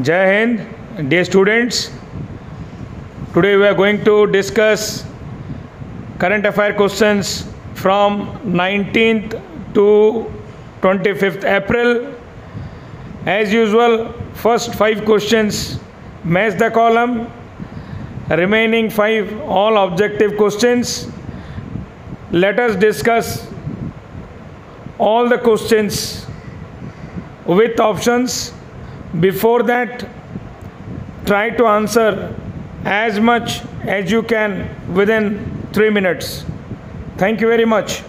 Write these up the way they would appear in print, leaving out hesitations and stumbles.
Jai Hind, dear students. Today we are going to discuss current affair questions from 19th to 25th April. As usual, first 5 questions match the column, remaining 5 all objective questions. Let us discuss all the questions with options. Before that, try to answer as much as you can within 3 minutes. Thank you very much.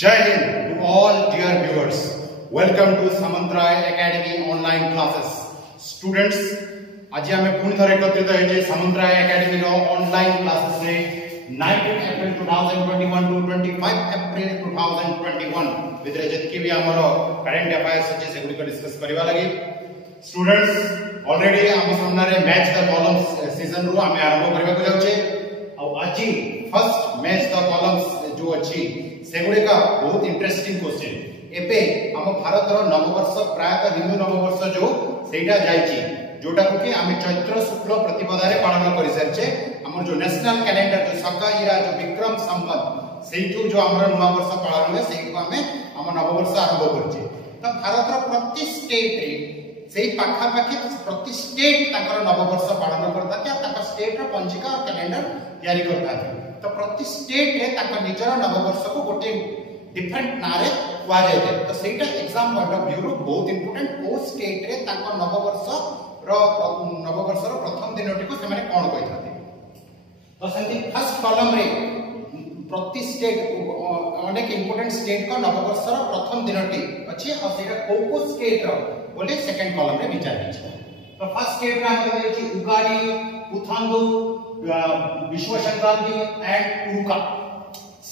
Jai Hind to all dear viewers. Welcome to Samantraya Academy online classes. Students, आज हमें पुणी थर एकत्रित होइजे Samantraya Academy रो online classes रे 19 April 2021 to 25 April 2021 विदरे जतकी भी हमरो current affairs अछि सेगुडी को डिस्कस करबा लागि. स्टूडेंट्स ऑलरेडी हम सामने रे मैच द कॉलम्स सीजन रो हमें आरंभ करबा को जाउछे. आ आज फर्स्ट मैच द कॉलम्स जो अछि सेगुडी का बहुत इंटरेस्टिंग क्वेश्चन. एबे हम भारत रो नववर्ष प्रायतः हिंदू नववर्ष जो सेटा जायछि जोटा को कि हम चैत्र शुक्ल प्रतिपदा रे पालन करि सरछे. हमर जो नेशनल कैलेंडर जो सकाइरा जो विक्रम संवत सेइठु जो हमर नववर्ष पालन होय सेइ को हम नववर्ष आरंभ करछे. त भारत रो प्रति स्टेट रे सेइ पाखा पाखी प्रति स्टेट ताकर नववर्ष पालन करता कि ताकर स्टेट रो पंजिका और कैलेंडर तयारी करता. तो प्रति स्टेट रे ताकर निजर नववर्ष को गोटे डिफरेंट नारे वा जाय. तो सेटा एग्जाम पॉइंट ऑफ व्यू रो बहुत इंपोर्टेंट. ओ स्टेट रे ताकर नववर्ष रो प्रथम दिनटी को से माने कोन कहिथाते. तो सेंति फर्स्ट कॉलम रे प्रति स्टेट अनेक इंपोर्टेंट स्टेट को नववर्ष रो प्रथम दिनटी अछि और सेटा को स्टेट रो बोले सेकंड कॉलम रे विचार छै. तो फर्स्ट स्टेट रे हम अछि उगाडी, पुथांदु, विश्व Sankranti and Uruka.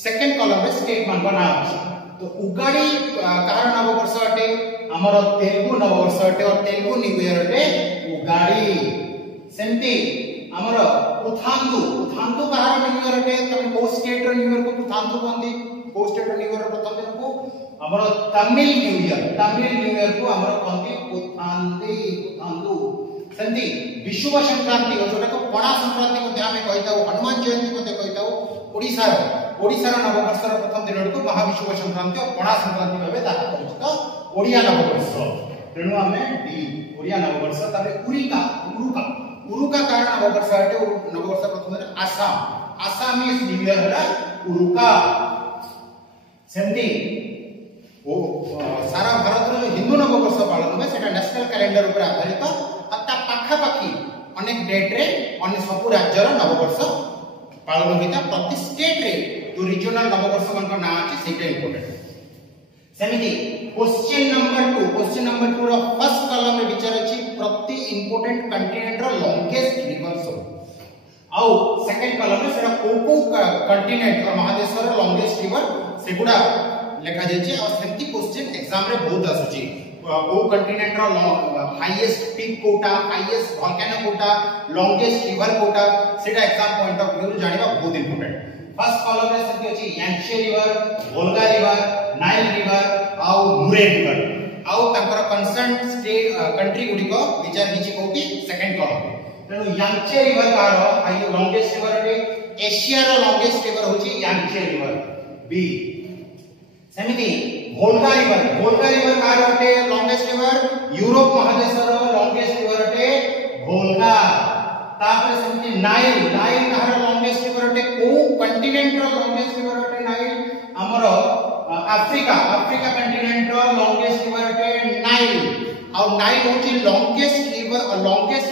Second column रे स्टेट मान बना अछि. तो उगाडी कार नववर्ष अटे हमर तेलुगु नववर्ष अटे और तेलुगु न्यू ईयर अटे उगाडी. सेंति हमर पुथांदु कार न्यू ईयर अटे. तमे को स्टेट रो न्यू ईयर को पुथांदु कहंदी, को स्टेट न्यू ईयर प्रथम दिन को हमर तमिल न्यू ईयर को हमर कहती पुथांदु सेंती विषुव संक्रांति जोटा को पणा संक्रांति को हमें कहता हनुमान जयंती को कहता ओडिसा नववर्ष प्रथम दिन को महाविषुव संक्रांति और पणा संक्रांति भाबे ताहा परिचित ओडिया नववर्ष तेणु हमें डी ओडिया नववर्ष तारे उरुका कारण नववर्ष आटे नववर्ष प्रथम दिन आसामीज न्यू ईयर हला उरुका सेंती ओ सारा भारत रो हिंदू नववर्ष पालन में सेटा नेशनल कैलेंडर ऊपर आधारित अता पाखा पाखी अनेक डेट रे अन्य सब राज्य रो नववर्ष पालन होता प्रति स्टेट रे जो रीजनल नववर्ष मन का नाम अछि सेटा important सेमिति question number 2 row first column रे विचार अछि प्रति इंपोर्टेंट कंटिनेंट रो लॉन्गेस्ट रिवर सब आउ सेकंड कॉलम रे सेटा को कंटिनेंट और महादेश रो लॉन्गेस्ट रिवर सेगुडा लेखा जायछि और सेमति क्वेश्चन एग्जाम रे बहुत आसुछि को कंटिनेंट रो हाईएस्ट पीक कोटा हाईएस्ट वोल्केनो कोटा लॉन्गेस्ट रिवर कोटा सेटा एग्जाम पॉइंट ऑफ व्यू जानिबा बहुत इंपोर्टेंट फर्स्ट कॉलम रे सेति अछि Yangtze river Volga river Nile river आउ मुरे रिवर आउ तंकर कंसर्न स्टेट कंट्री गुडी को विचार हिची कोटी सेकंड कॉलम तेनु यांगत्से रिवर कार हाई लॉन्गेस्ट रिवर अटे एशिया रो लॉन्गेस्ट रिवर होछि यांगत्से रिवर बी सेमिति वोल्गा रिवर कार अटे लॉन्गेस्ट रिवर यूरोप महादेश रो लॉन्गेस्ट रिवर अटे वोल्गा तापर सेमिति नाइल कार लॉन्गेस्ट रिवर अटे को कंटिनेंट रो लॉन्गेस्ट रिवर अटे नाइल हमरो अफ्रीका कंटिनेंट रो लॉन्गेस्ट रिवर अटे नाइल और नाइल होची longest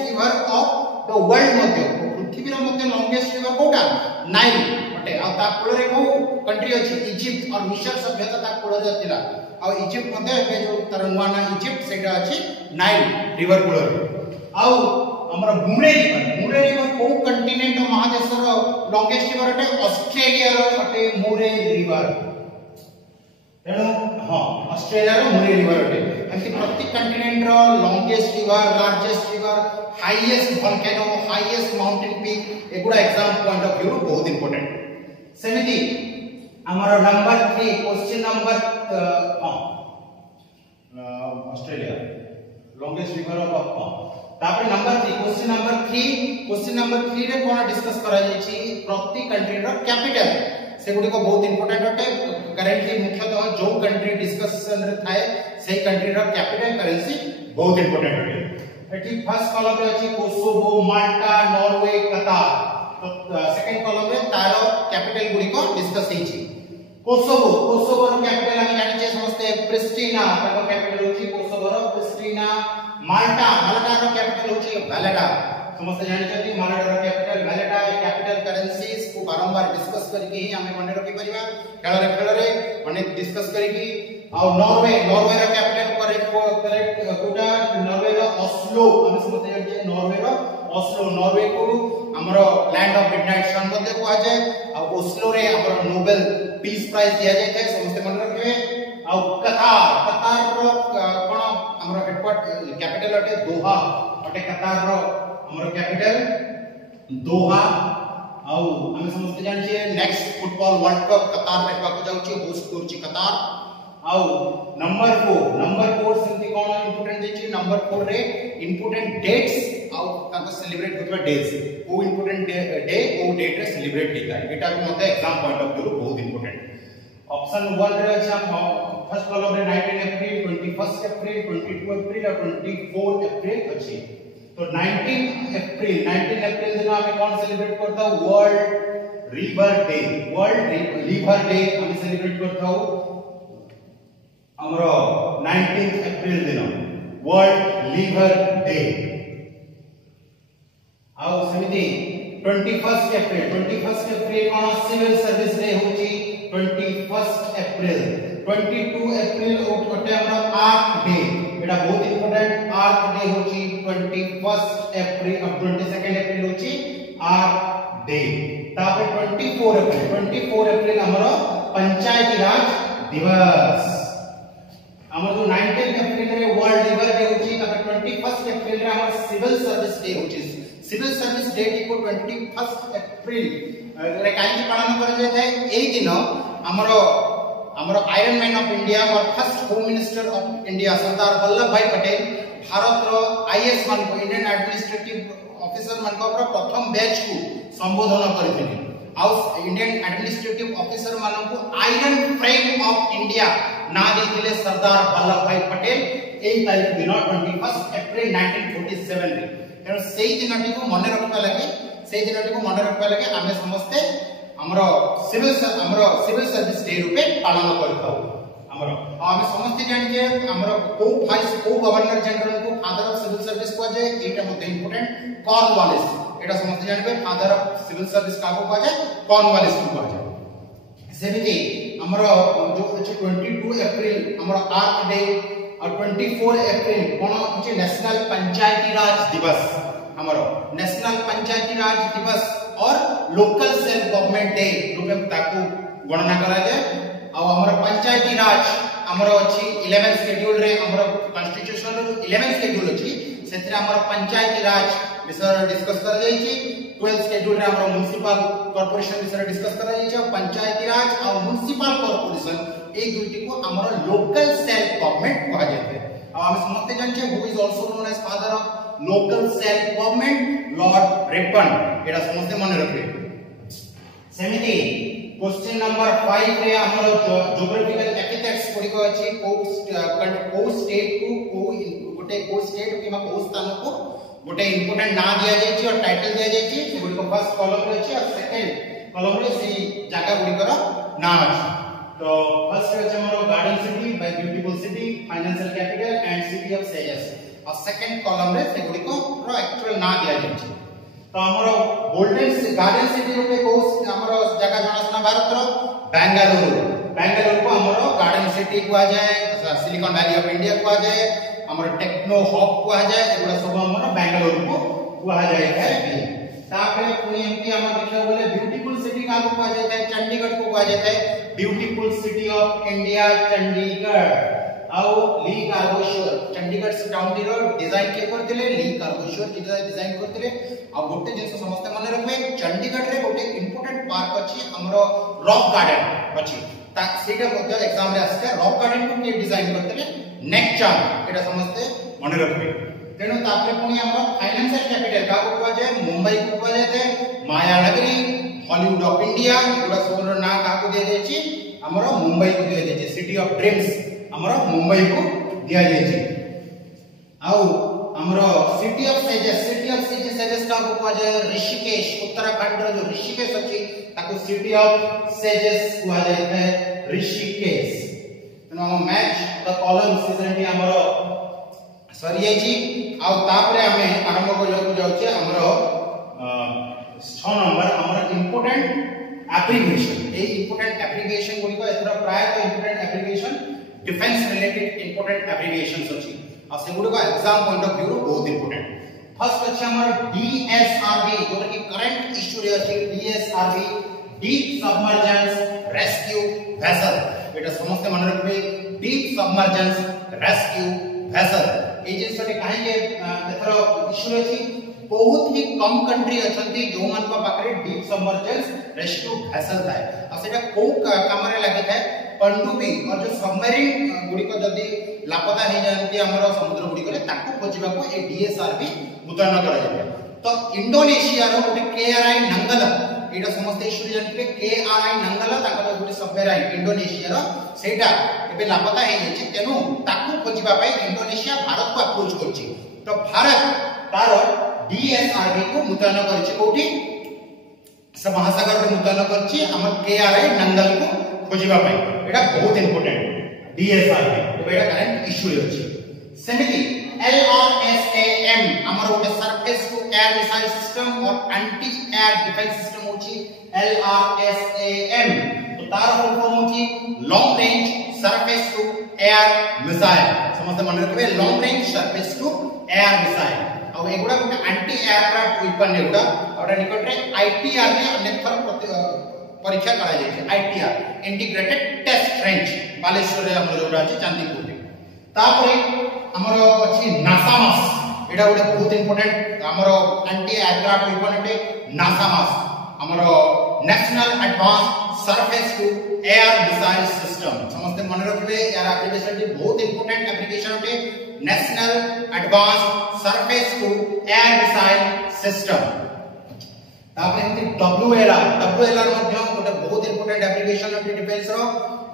river of the world मध्य पृथ्वी रो मध्य लॉन्गेस्ट रिवर कोटा नाइल अटे आ ता कोलरे को कंट्री अछि इजिप्ट और मिस्र सभ्यता ता कोलरे थिला और इजिप्ट मध्य ए जो तर नुआना इजिप्ट सेटा अछि नाइल रिवर कोलरे आउ हमरा मुरे रिवर को कंटिनेंट महादेश रो लॉन्गेस्ट रिवर अटे ऑस्ट्रेलिया रो अटे मुरे रिवर तेणु हां ऑस्ट्रेलिया रो मुरे रिवर अटे एंति प्रति कंटिनेंट रो longest river largest river highest volcano highest mountain peak एगुडा एग्जाम पॉइंट ऑफ व्यू बहुत इंपोर्टेंट सेमिति हमारा number 3 question number Australia longest river of तापर नंबर 3 क्वेश्चन नंबर 3 रे कोन डिस्कस करा जायछि प्रति कंट्री रो कैपिटल सेगुडी को बहुत इंपोर्टेंट होते करेंटली मुख्यतः जो कंट्री डिस्कशन रे थाए सेही कंट्री रो कैपिटल करेंसी बहुत इंपोर्टेंट होते एठी फर्स्ट कॉलम रे अछि कोसोवो माल्टा नॉर्वे कतार तो सेकंड कॉलम रे तारो कैपिटल गुडी को डिस्कस हेछि कोसोवो रो कैपिटल हम जानि छै समस्ते प्रिस्टिना ताको कैपिटल होछि कोसोवो रो प्रिस्टिना माल्टा रो कैपिटल होछि वैलेटा समस्त जानि छथि माल्टा रो कैपिटल वैलेटा ए कैपिटल करेंसीज को बारंबार डिस्कस करके ही हमें मने रखि परिबा खेल रे अनेक डिस्कस करके और नॉर्वे रो कैपिटल करेक्ट कोटा नॉर्वे रो ओस्लो हम समस्त जानि छै नॉर्वे रो ओस्लो नॉर्वे को हमरो लैंड ऑफ मिडनाइट सन मध्ये को आ जाए और ओस्लो रे हमरो नोबेल पीस प्राइज दिया जाय छै समस्त मन रखिबे और कतार रो कोन हमरो हेडक्वार्टर कैपिटल अटे दोहा अटे कतार रो हमरो कैपिटल दोहा और हम समस्त जानि छै नेक्स्ट फुटबॉल वर्ल्ड कप कतार रे को जाउ छै होस्ट करछि कतार और नंबर 4 सिंपली कोन इंपोर्टेंट दै छै नंबर 4 रे इंपोर्टेंट डेट्स और ताको सेलिब्रेट होतबा डेज को इंपोर्टेंट डे को डेट रे सेलिब्रेट होता है एटा को मते एग्जाम पॉइंट ऑफ व्यू बहुत इंपोर्टेंट ऑप्शन 1 रे छै फर्स्ट कॉलम रे 19 अप्रैल 21 अप्रैल 22 अप्रैल और 24 अप्रैल अछि तो 19 अप्रैल दिन हमें कौन सेलिब्रेट करता हूं वर्ल्ड रिवर डे हम सेलिब्रेट करता हूं हमरो 19 अप्रैल दिन वर्ल्ड रिवर डे आउ समिति 21 अप्रैल कोन सिविल सर्विस डे होची 21 अप्रैल 22 अप्रैल ओटे हमरा आर्ट डे एटा बहुत इंपोर्टेंट आर्ट डे होची 21 अप्रैल और 22 अप्रैल होची आर्ट डे तापर 24 अप्रैल हमरा पंचायती राज दिवस हमर जो 19 अप्रैल रे वर्ल्ड रिवर डे होची तापर 21 अप्रैल रे हमर सिविल सर्विस डे होची सिविल सर्विस डे को 21 अप्रैल रे काई पालन कर जाय थाए एई दिन हमरो हमरो आयरन मैन ऑफ इंडिया और first home minister of India Sardar Vallabhbhai Patel Bharat row IAS मान को इंडियन एडमिनिस्ट्रेटिव ऑफिसर मान को प्रथम बैच को संबोधन करथिले आउ इंडियन एडमिनिस्ट्रेटिव ऑफिसर मान को आयरन फ्रेम ऑफ इंडिया ना देथिले सरदार वल्लभ भाई पटेल एई तारीख दिन 21 अप्रैल 1947 रे तेणु सेई दिनटी को मन रखबा लगे आमे समस्ते हमरो सिविल सर्विस डे रूपे पालन करथौ हमरो आमे समस्ते जानि जे हमरो को गवर्नर जनरल को फादर ऑफ सिविल सर्विस को जाय एटा मते इंपोर्टेंट कॉर्नवालिस एटा समस्ते जानबे फादर ऑफ सिविल सर्विस काको को जाय कॉर्नवालिस को जाय सेमिति हमरो जो 22 अप्रैल हमरो आर्थ डे और 24 अप्रैल कोन अछि नेशनल पंचायती राज दिवस हमरो नेशनल पंचायती राज दिवस और लोकल सेल्फ गवर्नमेंट डे रूपे ताकू गणना करा जाय आ हमरो पंचायती राज हमरो अछि 11 शेड्यूल रे हमरो कॉन्स्टिट्यूशन रो 11 शेड्यूल अछि सेतरे हमरो पंचायती राज विषय डिस्कस करा जाय छी 12 शेड्यूल रे हमरो म्युनिसिपल कॉर्पोरेशन विषय डिस्कस करा जाय छी पंचायती राज और म्युनिसिपल कॉर्पोरेशन ए दुईटी को हमरो लोकल सेल्फ गवर्नमेंट कहा जाय आ हम समझते जान छी who is also known as father of local self government lord Ripon एटा समझते मन रखे सेमिति क्वेश्चन नंबर 5 रे हमरो ज्योग्राफिकल एपिथेट्स पड़ी को अछि को स्टेट को गोटे को स्टेट किमा को स्थान को गोटे इंपोर्टेंट ना दिया जाय छी और टाइटल दिया जाय छी से गुडी को फर्स्ट कॉलम रे अछि और सेकंड कॉलम रे से जागा गुडी कर ना अछि तो फर्स्ट रे हमरो garden city bye beautiful city financial capital and city of sages और सेकंड कॉलम रे से गुडी को रो एक्चुअल ना दिया जाय छी तो हमरो गोल्डन गार्डन सिटी रूपे को हमरो जगह जणासना भारत रो बेंगलुरु को हमरो गार्डन सिटी को आ जाय सिलिकॉन वैली ऑफ इंडिया को आ जाय हमरो टेक्नो हब को आ जाय एगुडा सब हमरो बेंगलुरु को आ जाय है तापरे पुनी एमपी हम देखले बोले ब्यूटीफुल सिटी का को आ जाय है चंडीगढ़ को आ जाय है beautiful city of India Chandigarh आउ ली कार्गोशोर चंडीगढ़ से टाउन रो डिजाइन के करथिले ली कार्गोशोर की डिजाइन करथिले आ गोटे जिंस समस्त मन रखबे चंडीगढ़ रे गोटे इंपोर्टेंट पार्क अछि हमरो रॉक गार्डन अछि ता सेटा मध्ये एग्जाम रे आसे रॉक गार्डन को के डिजाइन करथिले नेकचांद एटा समस्त मन रखबे तेनु तापरे पुनी हमरो फाइनेंशियल कैपिटल का को जाय मुंबई को जाय माया नगरी हॉलीवुड ऑफ इंडिया एटा सब ना का को दे दे छी हमरो मुंबई को दे दे छी सिटी ऑफ ड्रीम्स हमरो मुंबई को दिया जाय छी आउ हमरो सिटी ऑफ सेजेस का को जाय ऋषिकेश उत्तराखंड रो जो ऋषिकेश अछि ताको सिटी ऑफ सेजेस को जाय है ऋषिकेश तनो हम मैच द कॉलम सीजन हमरो सरी जाय छी आ तापरे हमें आरंभ करलो जाउछे हमरो 6 नंबर हमरो इंपोर्टेंट एप्लीकेशन ए इंपोर्टेंट एप्लीकेशन गुडी को एथरा प्राय तो important application defence related important applications अछि आ से गुडी को एग्जाम पॉइंट ऑफ व्यू रो बहुत इंपोर्टेंट फर्स्ट अछि हमर डीएसआरबी जोटा कि करंट इश्यू रे अछि DSRB deep submergence rescue vessel एटा समस्त मन रखबे डीप सबमर्जेंस रेस्क्यू वेसल ए जे सटे काहे के एथरो इश्यू अछि बहुत ही कम कंट्री अछंती जो मन को पाकरे डीप सबमर्जेंस रेस्क्यू वेसल थाए आ सेटा को काम रे लागि थाए पनडुबी और जो सबमरीन गुडी को जदी लापता हे जानती हमरो समुद्र गुडी करे ताको खोजिबा को ए डीएसआरबी मुतयन करा जाय तो इंडोनेशिया रो गुडी केआरआई नंगल एटा समस्त इश्यू जानते केआरआई नंगल ताको गुडी सबमरीन इंडोनेशिया रो सेटा एबे लापता हे छि तेनु ताको खोजिबा पई इंडोनेशिया भारत को अप्रोच करछि तो भारत तार डीएसआरबी को मुतयन करछि कोठी सब महासागर रे मुतयन करछि हमर केआरआई नंगल को खोजिबा पई एटा बहुत इंपोर्टेंट डीएसआरबी एटा करंट इश्यू अछि सेमिति एलआरएसएएम हमर ओटे surface to air missile system और एंटी एयर डिफेंस सिस्टम होछि एलआरएसएएम तो तार फुल फॉर्म होछि long range surface to air missile समस्त मन रखबे long range surface to air missile आ एगुडा गोटे एंटी एयरक्राफ्ट वेपन एगुडा और निकट रे आईटीआर रे अनेक थर परीक्षा करा जाय छै ITR integrated test range Baleswar रे हमर जोडा छै चांदीपुर रे तापरे हमर अछि नासामस एटा गोटे बहुत इंपोर्टेंट हमर एंटी एयरक्राफ्ट वेपन एटे नासामस हमर national advance surface to air missile system system समस्त मन रखबे यार एप्लीकेशन टी बहुत इंपोर्टेंट एप्लीकेशन टी national advanced surface to air missile system तापर एंती WLR मध्ये गोटे बहुत इंपोर्टेंट एप्लीकेशन ऑफ डिफेंस रो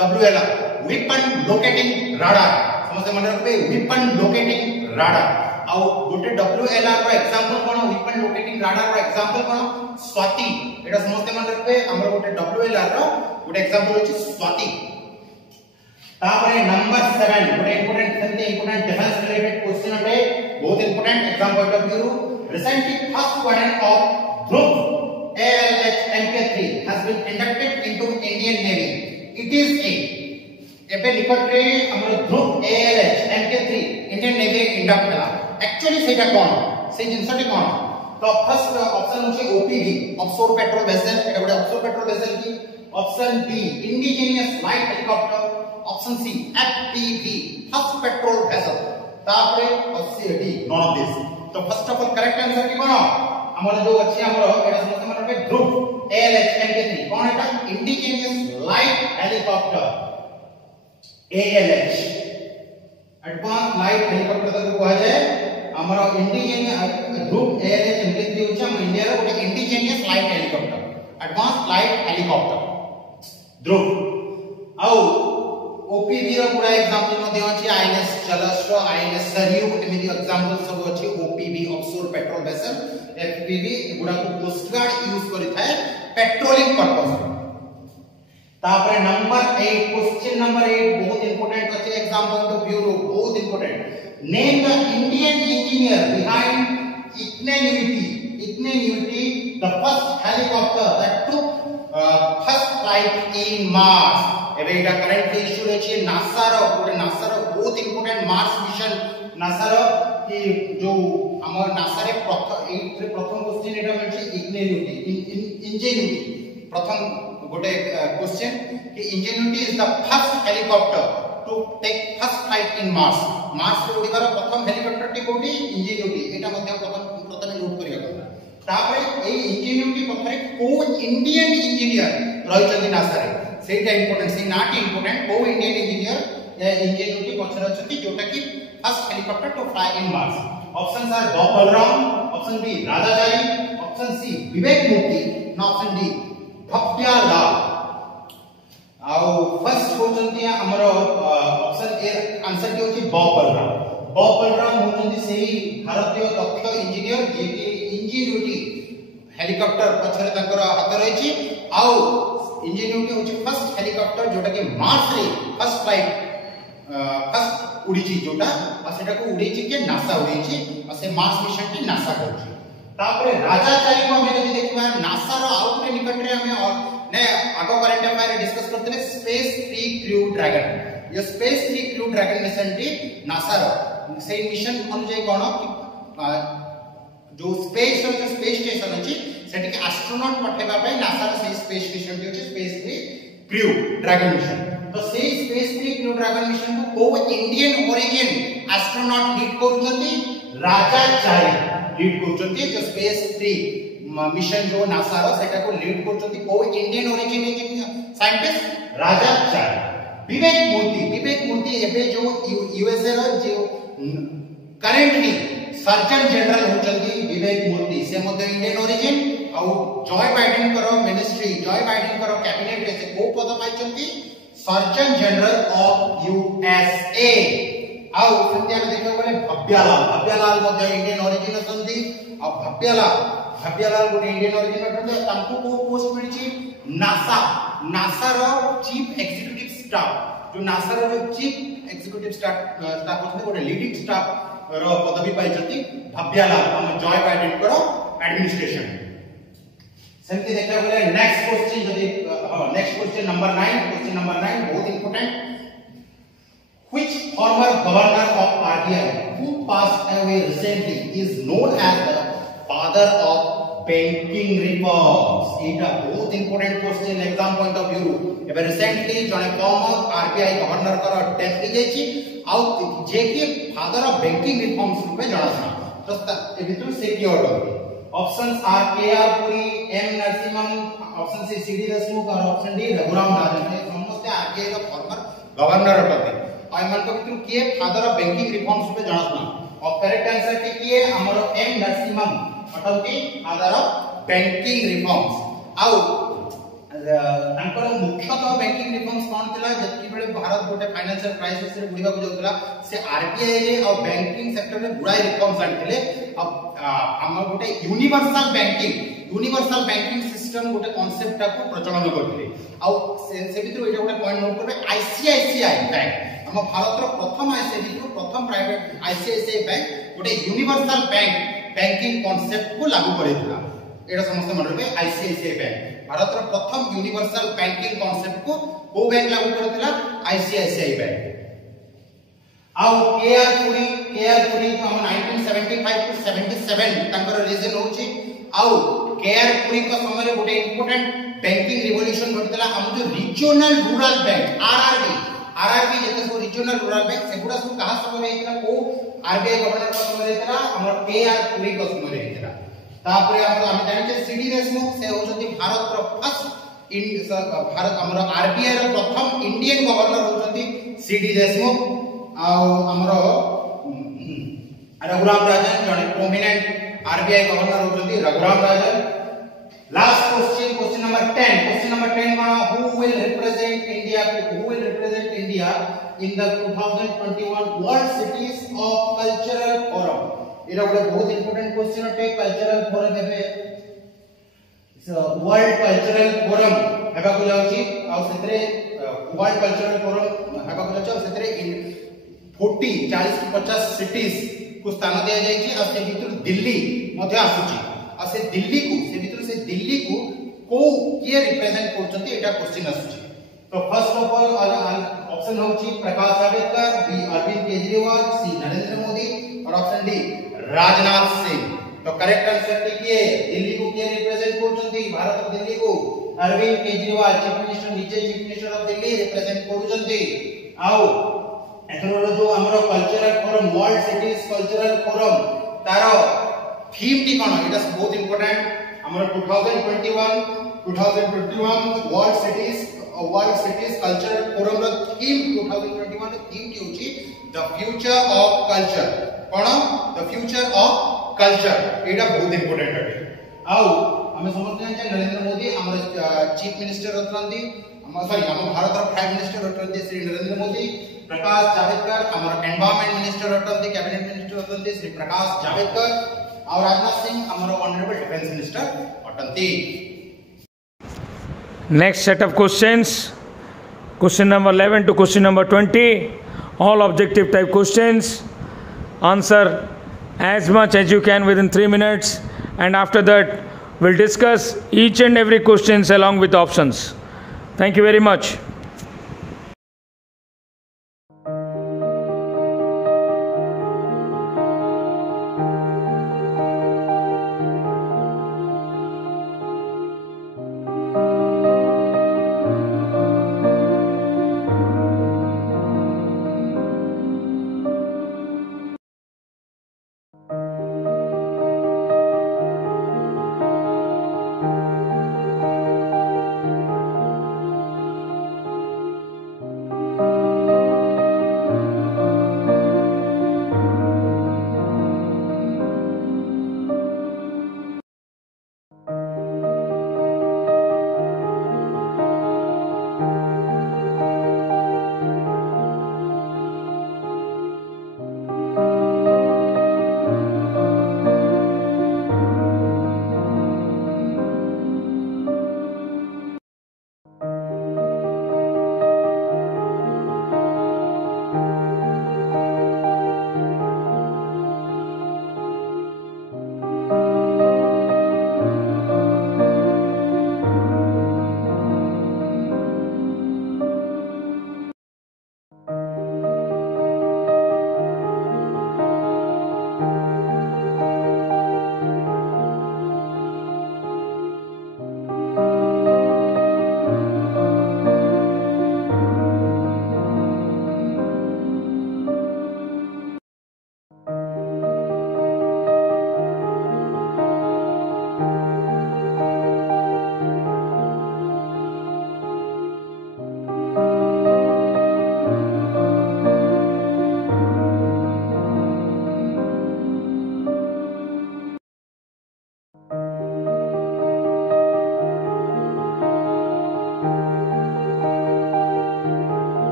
WLR वेपन लोकेटिंग राडार समस्त मन रखबे वेपन लोकेटिंग राडार आ गोटे WLR रो एग्जांपल कोन वेपन लोकेटिंग राडार रो एग्जांपल कोन स्वाति एटा समस्त मन रखबे हमर गोटे WLR रो गोटे एग्जांपल होची स्वाति तापर नंबर 7 गोटे इंपोर्टेंट डिफेंस रिलेटेड क्वेश्चन अटे बहुत important exam point of view recently first quadrant of Group ALH MK3 has been inducted into Indian Navy. It is a एबे निकट रे हमर group ALH MK3 Indian navy induct हला actually सेटा कोन से जिंसटी कोन तो फर्स्ट ऑप्शन होचे OPV ऑफशोर पेट्रोल वेसल एटा गोटे ऑफशोर पेट्रोल वेसल की option B indigenous light helicopter option C FPV first patrol vessel तापरे option D none of this तो first of all correct answer की कोन हमर जो अछि हमर एटा समस्त मन रखबे ग्रुप ALH MK3 कोन एटा indigenous light helicopter ALH advance light helicopter तक कहा जाए हमर इंडिजिनियस ग्रुप ALH MK3 होछ हम इंडिया रो गोटे indigenous light helicopter advanced light helicopter Dhruv आउ OPV रो पूरा एग्जांपल मध्ये अछि INS जलस्व INS सरयू एमिति एग्जांपल सब अछि OPV offshore patrol vessel FPV गुडा को कोस्ट गार्ड यूज करि थाए पेट्रोलिंग पर्पस तापर नंबर 8 क्वेश्चन नंबर 8 बहुत इंपोर्टेंट अछि एग्जाम पॉइंट ऑफ व्यू रो बहुत important name the Indian engineer behind ingenuity the first helicopter that took first flight in Mars एबे एटा करेंटली इशू अछि नासा रो बहुत इंपोर्टेंट मार्स मिशन नासा रो कि जो हमर नासा रे प्रथम क्वेश्चन एटा अछि इंजेन्यूटी प्रथम गोटे क्वेश्चन कि ingenuity is the first helicopter to take first flight in Mars रे उड़िबार प्रथम हेलीकॉप्टर टी कोठी इंजेन्यूटी एटा मध्ये प्रथम नोट करिया କଥା तापर ए इंजेन्यूटी पथरे को इंडियन इंजीनियर रहिचंदी नासा रे सेटा इंपोर्टेंट से नाट इंपोर्टेंट को इंडियन इंजीनियर या इंजेन्यूटी पथरे अछती जोटा कि first helicopter to fly in Mars options are Bob Balaram option B राजाजाई ऑप्शन सी विवेक मूर्ति ना ऑप्शन डी भव्यालाल आउ फर्स्ट होचंती हमर ऑप्शन ए आंसर के होची बॉब बलराम होचंती सेही भारतीय दक्ष इंजीनियर जे कि इंजीनियरिटी हेलीकॉप्टर पछरे तकर हाथ रहिछि आउ इंजीनियरिटी होची फर्स्ट हेलीकॉप्टर जोटा कि मार्स रे फर्स्ट फ्लाइट फर्स्ट उड़ीची जोटा आ सेटा को उड़ीची के नासा उड़ीची आ से मार्स मिशन की नासा करछि तापरे राजाचारी को हम जदी देखबा नासा रो आउट रे निकट रे हम ने आगो करंट अफेयर डिस्कस करते स्पेस फ्री क्रू ड्रैगन ये space free crew dragon mission टी नासा रो से मिशन अनुଯାयी कोन जो स्पेस स्टेशन अछि सेठी के एस्ट्रोनॉट पठेबा पय नासा रो से स्पेस स्टेशन टी अछि space free crew dragon mission तो से space free crew dragon mission को इंडियन ओरिजिन एस्ट्रोनॉट लीड करूछंती राजाचारी लीड करूछंती जो स्पेस फ्री मिशन जो नासा रो सेटा को लीड करछंती को Indian origin scientist Rajachari Vivek Murthy एबे जो यूएसए रो जो करेंटली सर्जन जनरल होचंती विवेक मूर्ति से मध्य इंडियन ओरिजिन आ जॉय बाइडेन करो मिनिस्ट्री जॉय बाइडेन करो कैबिनेट रे से को पद पाइचंती सर्जन जनरल ऑफ यूएसए आ संध्या में देखो बोले भव्यालाल मध्य इंडियन ओरिजिन असंती आ भव्यालाल गोटे इंडियन ओरिजिन अटंते तांको को पोस्ट मिलची नासा रो चीफ एग्जीक्यूटिव स्टाफ जो नासा रो चीफ एग्जीक्यूटिव स्टाफ होते गोटे लीडिंग स्टाफ रो पदवी पाइचंती भव्यालाल हम जॉय बाइडेन करो एडमिनिस्ट्रेशन सेमती देखा बोले नेक्स्ट क्वेश्चन जदी नेक्स्ट क्वेश्चन नंबर 9 बहुत important Which former governor of RBI who passed away recently is known as the father of banking reforms? Eta बहुत important question exam point of view. एबे recently जने former RBI governor कर death हो जायछि आ जे के फादर ऑफ बैंकिंग रिफॉर्म्स रूपे जाना था तो ए भितर से की order options R K R Puri M Narasimhan option C D Deshmukh और ऑप्शन डी रघुराम राजन समस्त आरबीआई का फॉर्मर गवर्नर अटते आ एमान को भितर किए फादर ऑफ बैंकिंग रिफॉर्म्स पे जानतना और करेक्ट आंसर टी किए हमरो एम नरसिम्हम अटते फादर ऑफ बैंकिंग रिफॉर्म्स आउ तांकर मुख्यतः बैंकिंग रिफॉर्म्स कोन थिला जति बेले भारत गोटे फाइनेंशियल क्राइसिस रे बुडीबा को जाउतला से आरबीआई रे और बैंकिंग सेक्टर रे बुडाई रिफॉर्म्स आनथिले अब हम गोटे यूनिवर्सल बैंकिंग सिस्टम गोटे कांसेप्ट को प्रचलन करथिले आ से भितर एटा गोटे पॉइंट नोट करबे आईसीआईसीआई बैंक हम भारत रो प्रथम आईसीआईसीआई प्रथम प्राइवेट आईसीआईसीआई बैंक गोटे यूनिवर्सल बैंकिंग कांसेप्ट को लागू करितला एटा समस्त मन रखबे आईसीआईसीआई बैंक भारत रो प्रथम यूनिवर्सल बैंकिंग कांसेप्ट को बैंक लागू करथिला आईसीआईसीआई बैंक आउ केआर पुरी हम 1975 टू 77 तंकर रीजन होची आउ केआर पुरी का समय रे गोटे इंपोर्टेंट बैंकिंग रिवॉल्यूशन घटितला हम जो रीजनल रूरल बैंक आरआरबी जते को रीजनल रूरल बैंक सेगुडा सब कहा समय रे इतला को आरबीआई गवर्नर का समय रे इतला हमर केआर पुरी का समय रे इतला तापरे हम जानि जे सीडी देशमुख से होजती भारत रो फर्स्ट भारत हमर आरबीआई रो प्रथम इंडियन गवर्नर होजती सीडी देशमुख आ हमरो रघुराम राजन जने prominent RBI governor होजती Raghuram Rajan last question number 10 माना who will represent India in the 2021 World Cities of Cultural Forum era गोटे बहुत इंपोर्टेंट क्वेश्चन अटे कल्चरल फोरम हेबे वर्ल्ड कल्चरल फोरम हेबा को जाउची आ सेतरे वर्ल्ड कल्चरल फोरम हेबा को जाउची सेतरे 40 50 सिटीज को स्थान दिया जायछि आ से भितर दिल्ली मध्ये आसुची आ से दिल्ली को को के रिप्रेजेंट करचंती एटा क्वेश्चन आसुची तो फर्स्ट ऑफ ऑल ऑप्शन होची प्रकाश जावड़ेकर बी अरविंद केजरीवाल सी नरेंद्र मोदी और ऑप्शन डी राजनाथ सिंह तो करेक्ट आंसर देखिए दिल्ली को के रिप्रेजेंट करचंती भारत ऑफ दिल्ली को अरविंद केजरीवाल चीफ मिनिस्टर निजे chief minister of Delhi represent करचंती आओ एथरो जो हमरो cultural forum world cities cultural forum तारो थीम टी कोन इट इज बहुत इंपोर्टेंट हमरो 2021 वर्ल्ड सिटीज कल्चरल फोरम रो थीम 2021 थीम की होची द फ्यूचर ऑफ कल्चर कोन द फ्यूचर ऑफ कल्चर एटा बहुत इंपोर्टेंट है आउ हमें समझते हैं जे नरेंद्र मोदी हमर चीफ मिनिस्टर रत्नंदी हम भारत रो प्राइम मिनिस्टर रत्नंदी श्री नरेंद्र मोदी प्रकाश जावड़ेकर हमर एनवायरनमेंट मिनिस्टर रत्नंदी कैबिनेट मिनिस्टर रत्नंदी श्री प्रकाश जावड़ेकर और राजनाथ सिंह हमर ऑनरेबल डिफेंस मिनिस्टर अटंती Next set of questions, question number 11 to question number 20, all objective type questions. Answer as much as you can within 3 minutes, and after that we'll discuss each and every questions along with options. Thank you very much.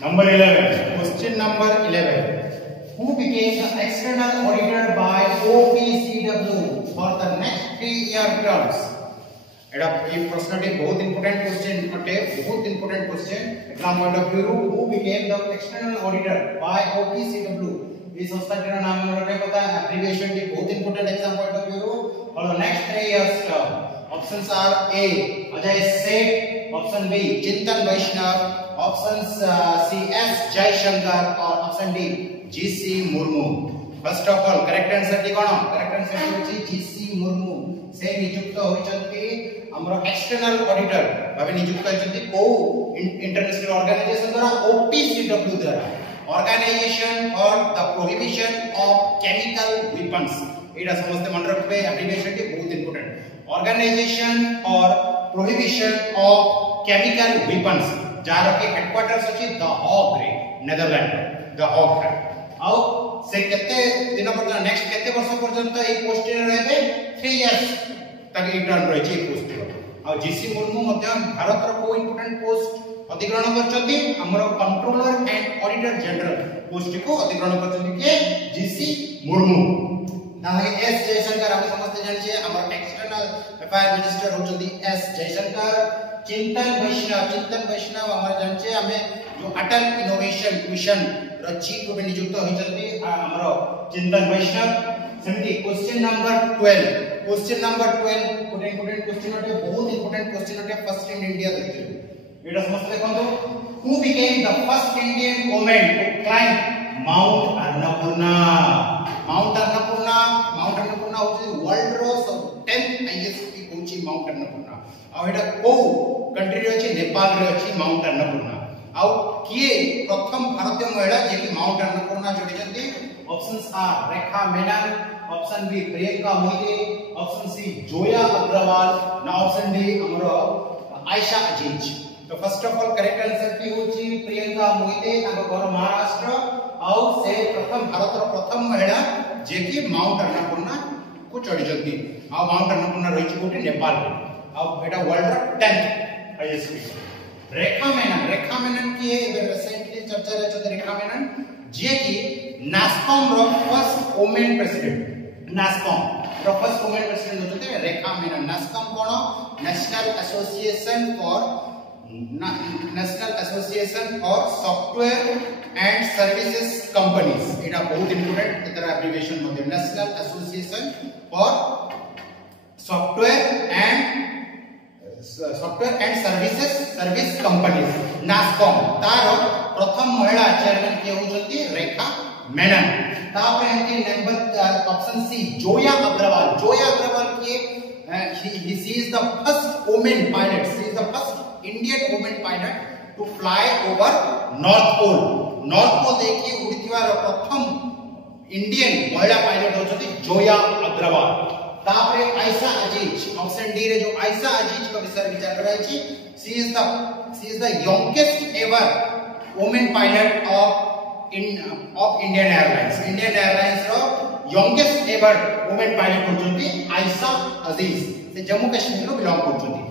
Number 11. Question number 11. Who became the external auditor by OPCW for the next 3-year terms? एडा ये प्रश्न टे बहुत important question अटे बहुत important question exam point of view who became the external auditor by OPCW इस संस्था के नाम में रखे पता है एब्रिविएशन टी बहुत important exam point of view और next 3 years term options are A Ajay Seth option B Chintan Vaishnav options C S Jaishankar और option D GC Murmu first of all correct answer टी कोन करेक्ट आंसर होची जीसी मुर्मू से नियुक्त होइचंती हमरो एक्सटर्नल ऑडिटर भाबे नियुक्त होइचंती को इंटरनेशनल ऑर्गेनाइजेशन द्वारा OPCW द्वारा organisation for the prohibition of chemical weapons एटा समस्त मन रखबे एप्लीकेशन टी बहुत important organisation for prohibition of chemical weapons जार के हेडक्वार्टर्स अछि द हॉग रे नेदरलैंड द हॉग रे आउ से केते दिन पर्यंत नेक्स्ट केते वर्ष पर्यंत ए पोस्ट रे रहबे 3 इयर्स तक रिटर्न रही छै पोस्ट आ जीसी मुर्मू मध्य भारत रो को इंपोर्टेंट पोस्ट अधिग्रहण करचंती हमरो controller and auditor general post को अधिग्रहण करचंती के जीसी मुर्मू ताके एस जयशंकर हम समस्त जानि छै हमर एक्सटर्नल अफेयर मिनिस्टर होचंती एस जयशंकर चिंतन वैष्णव हमर जानि छै हमें जो अटल इनोवेशन मिशन रो चीफ को नियुक्त होचंती हमरो चिंतन वैष्णव सेमती क्वेश्चन नंबर 12 गोटे इंपोर्टेंट क्वेश्चन अटे बहुत इंपोर्टेंट क्वेश्चन अटे फर्स्ट इन इंडिया देखियो एटा समस्त देखंतो who became the first Indian woman to climb mount Annapurna होची वर्ल्ड रो 10th हाईएस्ट पीक होची माउंट अन्नपूर्णा आ एटा को कंट्री रे अछि नेपाल रे अछि माउंट अन्नपूर्णा आ किए प्रथम भारतीय महिला जे कि माउंट अन्नपूर्णा जोडिजंती options are Rekha Menon option B Priyanka Mohite option C Zoya Agarwal ना ऑप्शन डी हमरो आयशा अजीज तो first of all correct answer की होची प्रियंका मोइते ताको घर महाराष्ट्र आउ से प्रथम भारत रो प्रथम महिला जे कि माउंट अन्नपूर्णा को चढ़ी आ माउंट अन्नपूर्णा रही गोटे नेपाल आ एटा वर्ल्ड रो 10th highest peak Rekha Menon की रिसेंटली चर्चा रे छ रेखा मेनन जे कि नास्कॉम रो फर्स्ट वुमेन प्रेसिडेंट नास्कॉम रो फर्स्ट वुमेन प्रेसिडेंट होते रेखा मेनन नास्कॉम कोन national association for software and services companies एटा बहुत इंपोर्टेंट एतर एब्रिविएशन मध्ये national association for software and service companies NASSCOM तारो प्रथम महिला चेयरमैन के होचंती रेखा मेनन तापर है number option C Zoya Agarwal के she is the first women pilot Indian women pilot to fly over North Pole देखिए उड़िथिवा प्रथम इंडियन महिला पायलट होचंती जोया अग्रवाल तापर आयशा अजीज ऑप्शन डी रे जो आयशा अजीज को विषय विचार कराई छी she is the youngest ever women pilot of Indian airlines रो यंगेस्ट एवर वुमेन पायलट होचंती आयशा अजीज से जम्मू कश्मीर रो बिलोंग करचंती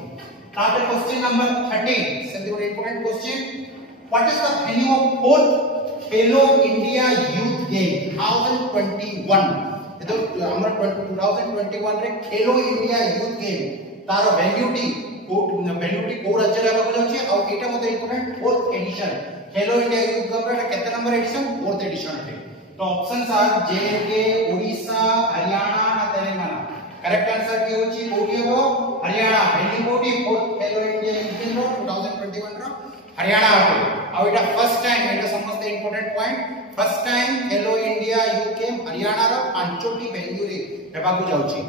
तापर क्वेश्चन नंबर 13 से very important question what is the venue of fourth Khelo India youth game 2021 तो हमरा 2021 रे खेलो इंडिया यूथ गेम तार वेन्यू टी को राज्य रे बाबू जाउची आ एटा मते इंपोर्टेंट फोर्थ एडिशन खेलो इंडिया यूथ गेम रे केते नंबर एडिशन फोर्थ एडिशन है तो ऑप्शंस आर जेके ओडिशा हरियाणा ना तेलंगाना करेक्ट आंसर की होची कोठी हो हरियाणा वेन्यू कोठी fourth Khelo India youth game 2021 रो हरियाणा है आ एटा फर्स्ट टाइम एटा समस्त important point first time Khelo India youth game Haryana रो पांचोटी वेन्यू रे हेबाकू जाउची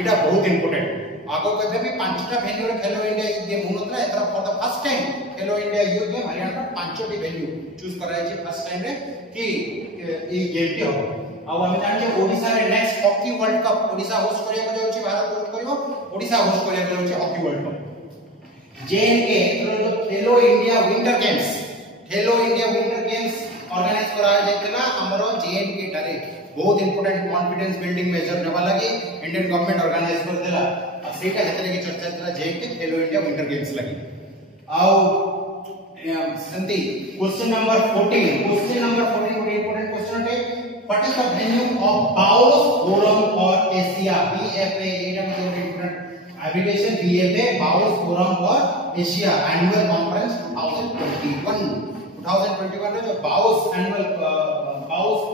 एटा बहुत इंपोर्टेंट आगो केबे भी पांचटा वेन्यू रे खेलो इंडिया यूथ गेम होनतरा एतरा for the first time Khelo India youth game Haryana रो पांचोटी वेन्यू चूज कराई छी फर्स्ट टाइम रे कि ई गेम टी हो आ हम जानि जे ओडिसा रे next hockey world cup Odisha host करिया को जाउची भारत होस्ट करियो ओडिसा होस्ट करिया को जाउची हॉकी वर्ल्ड कप जेएनके जो खेलो इंडिया विंटर गेम्स ऑर्गेनाइज करा जायतला हमरो जेएनके टारे बहुत इंपोर्टेंट कॉन्फिडेंस बिल्डिंग मेजर नेबा लागि इंडियन गवर्नमेंट ऑर्गेनाइज कर देला आ सेटा हेतरे की चर्चा चला जेएनके खेलो इंडिया विंटर गेम्स लागि आउ सेंती क्वेश्चन नंबर 14 गोटे इंपोर्टेंट क्वेश्चन है what is the venue of Boao forum for Asia BFA एटा में गोटे important abbreviation BFA Boao forum for Asia annual conference 2021 रे जो बाओस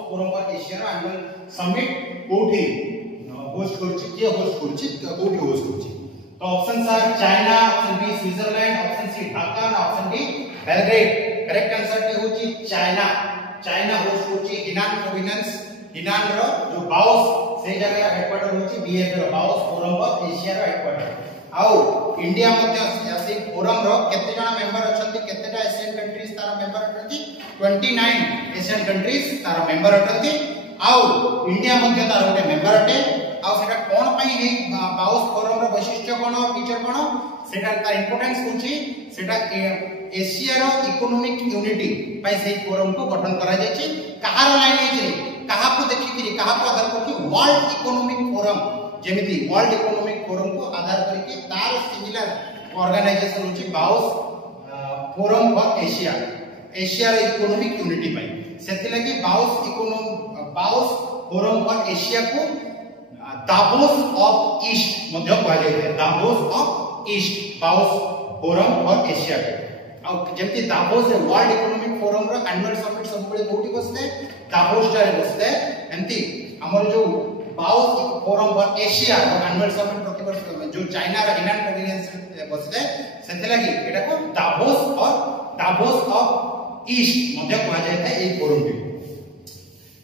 फोरम फॉर एशिया रो एनुअल समिट कोठी होस्ट करछि के होस्ट करछि कोठी होस्ट करछि तो options are China option B Switzerland option C Dhaka और option D Belgrade correct answer के होची चाइना होस्ट होची हिनान प्रोविंस हिनान रो जो बाओस से जगह हेडक्वार्टर होची बीएफ रो बाओस फोरम ऑफ एशिया रो हेडक्वार्टर आउ इंडिया मध्ये से फोरम रो केते जणा मेंबर अछंती केतेटा एशियन कंट्रीज तारा मेंबर अछंती 29 एशियन कंट्रीज तारा मेंबर अछंती आउ इंडिया मध्ये तारा गोटे मेंबर अटे आउ सेटा कोन पई हे बाओस फोरम रो वैशिष्ट्य कोन फीचर कोन सेटा तार इंपोर्टेंस होची सेटा एशिया रो इकोनॉमिक यूनिटी पई से फोरम को गठन करा जायछि कहार लाइन हे कहा को देखि कि कहा को आधार करके वर्ल्ड इकोनॉमिक फोरम जेमिति वर्ल्ड इकोनॉमिक फोरम को आधार करके तार सिमिलर ऑर्गेनाइजेशन होची बाओस फोरम फॉर एशिया रो इकोनॉमिक यूनिटी पई सेति लागि बाओस फोरम फॉर एशिया को दावोस ऑफ ईस्ट मध्य कहा जाय है Davos of east Boao forum for Asia के आ जेमति दावोस रे वर्ल्ड इकोनॉमिक फोरम रो एनुअल समिट सब बळे कोठी बसते दावोस रे बसते एंती हमर जो बाओस फोरम फॉर एशिया रो एनुअल समिट प्रति वर्ष जो चाइना रो हिनान प्रोविंस बसते सेते लागि एटा को दावोस ऑफ ईस्ट मध्य कहा जाय है ए फोरम के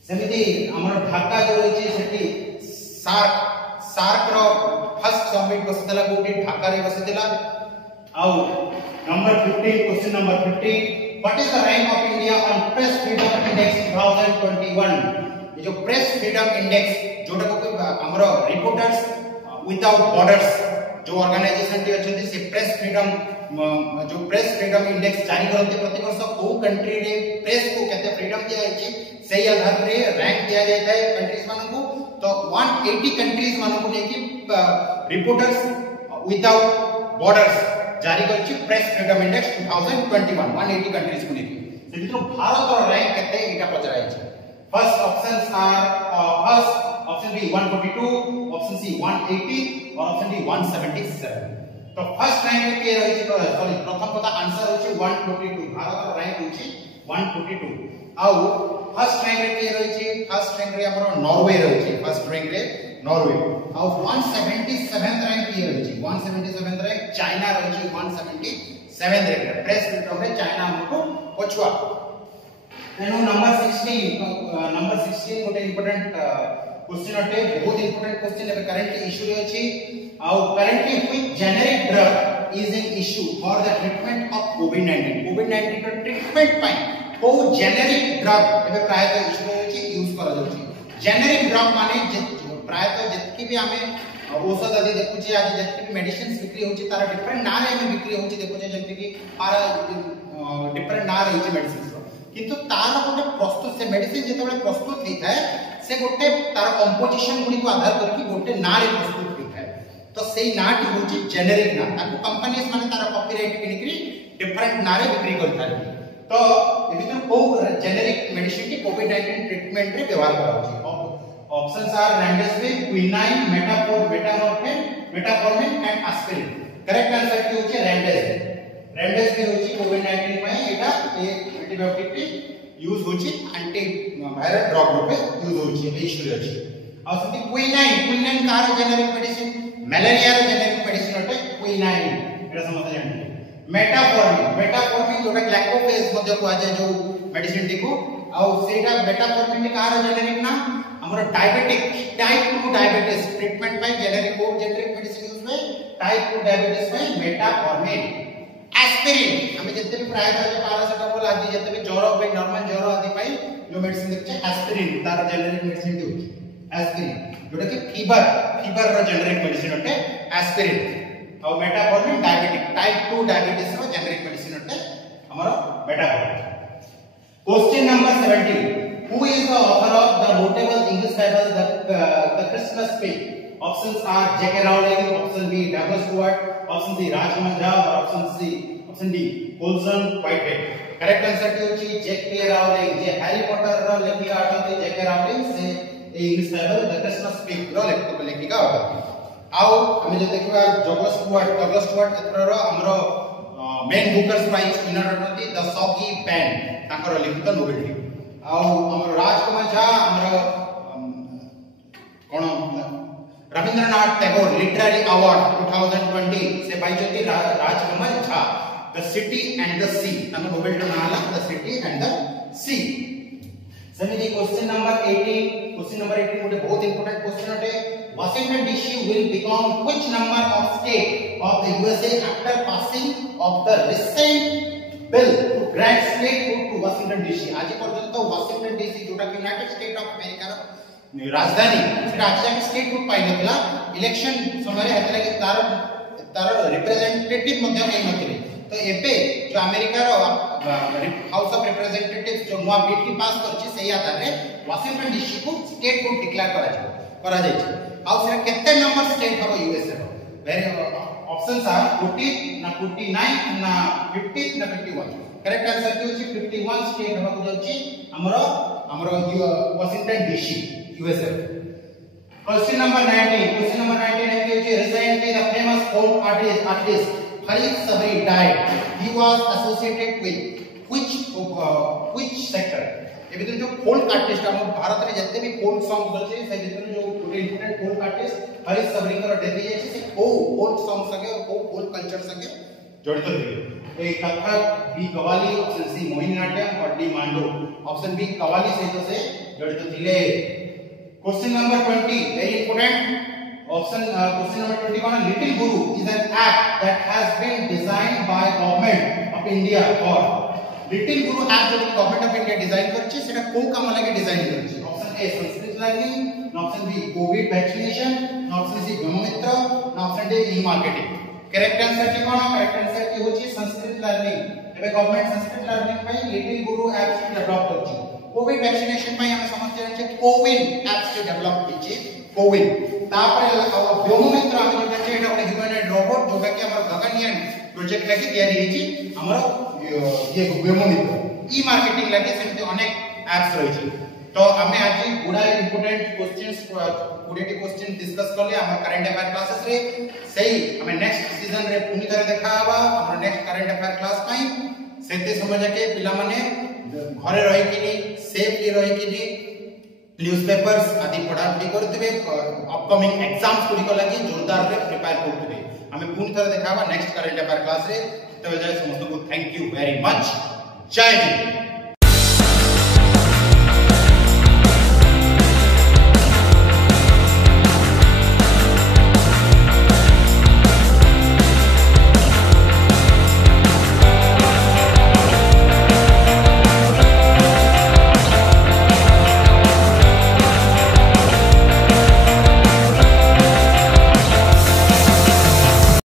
सेमिति हमर ढाका जो रही सेठी सार्क रो फर्स्ट समिट बसतला कोठी ढाका रे बसतला आउ number 15 question number 15 what is the rank of India on press freedom index 2021 ये जो प्रेस फ्रीडम इंडेक्स जोटा को हमरो रिपोर्टर्स विदाउट बॉर्डर्स जो ऑर्गेनाइजेशन टी अछि से प्रेस फ्रीडम इंडेक्स जारी करते प्रति वर्ष को कंट्री रे प्रेस को केते फ्रीडम दिया अछि सही आधार रे रैंक दिया जाय है कंट्रीज मानन को तो 180 कंट्रीज मानन को लेके रिपोर्टर्स विदाउट बॉर्डर्स जारी करछि प्रेस फ्रीडम इंडेक्स 2021 180 कंट्रीज को लेके से भितर भारत रो रैंक केते एटा पचराय छै first options are first option B 142 option C 180 और ऑप्शन डी 177 तो फर्स्ट रैंक रे के रही सॉरी प्रथम पता आंसर होछि 142 भारत रो रैंक होछि 142 आउ फर्स्ट रैंक रे के रही फर्स्ट रैंक रे हमरो नॉर्वे रही फर्स्ट रैंक रे नॉर्वे आउ 177th रैंक के रही 177th रैंक चाइना रही 177th रैंक प्रेस फ्रीडम रे चाइना हमको पछुआ एनो नंबर 16 गोटे इंपोर्टेंट क्वेश्चन अटे बहुत इंपोर्टेंट क्वेश्चन है करंटली इशू रे अछि आउ currently which generic drug is in issue for the treatment of कोविड-19 का ट्रीटमेंट पाई को जेनेरिक ड्रग एबे प्राय तो इशू रे अछि यूज करा जाउछि जेनेरिक ड्रग माने प्राय तो जतकी भी हमें औषध आदि देखु छी आज जतकी भी मेडिसिन बिक्री होछि तारा डिफरेंट ना रे में बिक्री होछि देखु छी जतकी कि पारा डिफरेंट ना रही छी मेडिसिन किंतु तार गोटे प्रस्तुत से मेडिसिन जेतबे प्रस्तुत होई थाए से गोटे तार कंपोजिशन गुडी को आधार करके गोटे ना रे प्रस्तुत होई थाए तो सेही ना टी होची जेनेरिक ना ताको कंपनीज माने तार कॉपीराइट किनिकरी डिफरेंट ना रे बिक्री करथाय तो ए भीतर को जेनेरिक मेडिसिन की कोविड-19 ट्रीटमेंट रे व्यवहार करा होची options are remdesivir quinine metformin and aspirin correct answer की होची रेमडेसिविर होची कोविड-19 में एटा एंटीबायोटिक टी यूज होची एंटी वायरल ड्रग रूपे यूज होची इशू अछि और सती क्विनाइन कार जेनेरिक मेडिसिन मलेरिया रो जेनेरिक मेडिसिन अटे क्विनाइन एटा समझ जानि मेटाफॉर्मिन जोटा ग्लाइकोफेज मध्ये को आजे जो मेडिसिन टी को और सेटा मेटाफॉर्मिन कार जेनेरिक ना हमर डायबिटिक टाइप 2 डायबिटीज ट्रीटमेंट पाई जेनेरिक मेडिसिन यूज में टाइप 2 डायबिटीज में मेटाफॉर्मिन एस्पिरिन हमें जते भी प्राय जो पैरासिटामोल आदि जते भी ज्वर पे नॉर्मल ज्वर आदि पाई जो मेडिसिन देखछे एस्पिरिन तार जेनेरिक मेडिसिन दिउछि एस्पिरिन जोटा कि फीवर रो जेनेरिक मेडिसिन अटे एस्पिरिन और मेटाफॉर्मिन डायबिटिक टाइप 2 डायबिटीज रो जेनेरिक मेडिसिन अटे हमरो मेटाफॉर्मिन question number 17 who is the author of the notable English novel the Christmas Pig options are J.K. Rowling option B Douglas Stewart option C Raj Manjha or option option D Colson Whitehead correct answer टी होची JK Rowling जे Harry Potter रो लेखिका अटते JK Rowling से a English novel the Christmas pig रो लेखिका अटते आउ हम जे देखबा डगलस स्टुअर्ट एतर हमरो मेन बुकर्स प्राइज विनर अटते द सॉगी बैंड ताकर लिखित नोवेल टी आउ हमरो राजकुमार झा हमरो कोन रविंद्रनाथ टैगोर लिटरेरी अवार्ड 2020 से पाइछथि Rajkumar Jha the city and the sea ताकर नोवेल टी नाला the city and the sea सेमिति क्वेश्चन नंबर 18 गोटे बहुत इंपोर्टेंट क्वेश्चन अटे Washington DC will become which number of state of the USA after passing of the recent bill to grant statehood to Washington DC आज पर्यंत Washington DC जोटा कि United state of America राजधानी सेटा आज जाके statehood पाइनतला election समय हेतला कि तार रिप्रेजेंटेटिव मध्ये नै नथिले तो एबे जो अमेरिका रो हाउस ऑफ रिप्रेजेंटेटिव्स जो नवा बिल की पास करछि सेही आधार रे Washington DC को स्टेटहुड डिक्लेयर करा जाय आउ से केते नंबर स्टेट हबो यूएसए रो वेरी ऑप्शंस आर 40 ना 49 ना 50 ना 51 करेक्ट आंसर कि होची 51 स्टेट हबो जाउची हमरो Washington DC USA question number 19 है कि recently the famous folk artist Harish Sabari died he was associated with which sector ए भीतर जो फोक आर्टिस्ट हम भारत रे जते भी फोक सॉन्ग होचे से भीतर जो गोटे इंपोर्टेंट फोक आर्टिस्ट हरीश सबरी कर डेथ जे से फोक सॉन्ग सके और फोक कल्चर सके जड़ित थे A Kathak B qawwali option C Mohiniyattam और D Mando option B qawwali सहित से जड़ित थिले question number 20 very important option question number 20 कोन little guru is an app that has been designed by government of India और लिटिल गुरु ऐप जो गवर्नमेंट ऑफ इंडिया डिजाइन करछि सेटा को काम लगे डिजाइन करछि option A Sanskrit learning option B COVID vaccination option C Brahmamitra option D E marketing correct answer की कोन correct answer की होछि संस्कृत लर्निंग एबे गवर्नमेंट संस्कृत लर्निंग पई लिटिल गुरु ऐप से डेवलप करछि कोविड वैक्सीनेशन पई हम समझते रहछे कोविन ऐप से डेवलप किछि कोविन तापर ब्रह्ममित्र हम जो कहै एटा ह्यूमनॉइड रोबोट जोटा कि हमर गगनयान प्रोजेक्ट लागि तैयारी हिछि हमर ये ब्रह्ममित्र ई मार्केटिंग लागि सेमते अनेक ऐप्स रहिछि तो हमें आज गुडा इंपोर्टेंट क्वेश्चंस गुडेटी क्वेश्चन डिस्कस करले हमर करंट अफेयर क्लासेस रे सही हमें नेक्स्ट सीजन रे पुनी करे देखा हवा हमर नेक्स्ट करंट अफेयर क्लास पई सेते समय जाके पिला माने घरे रहि किनी सेफली रहि किनी न्यूज़पेपर्स आदि पढ़ा पढ़ी करथिबे अपकमिंग एग्जाम्स गुडी को लागि जोरदार रे प्रिपेयर करथिबे हमें पुनी करे देखा हवा नेक्स्ट करंट अफेयर क्लास रे तबे जाय समस्त को थैंक यू वेरी मच जय हिंद।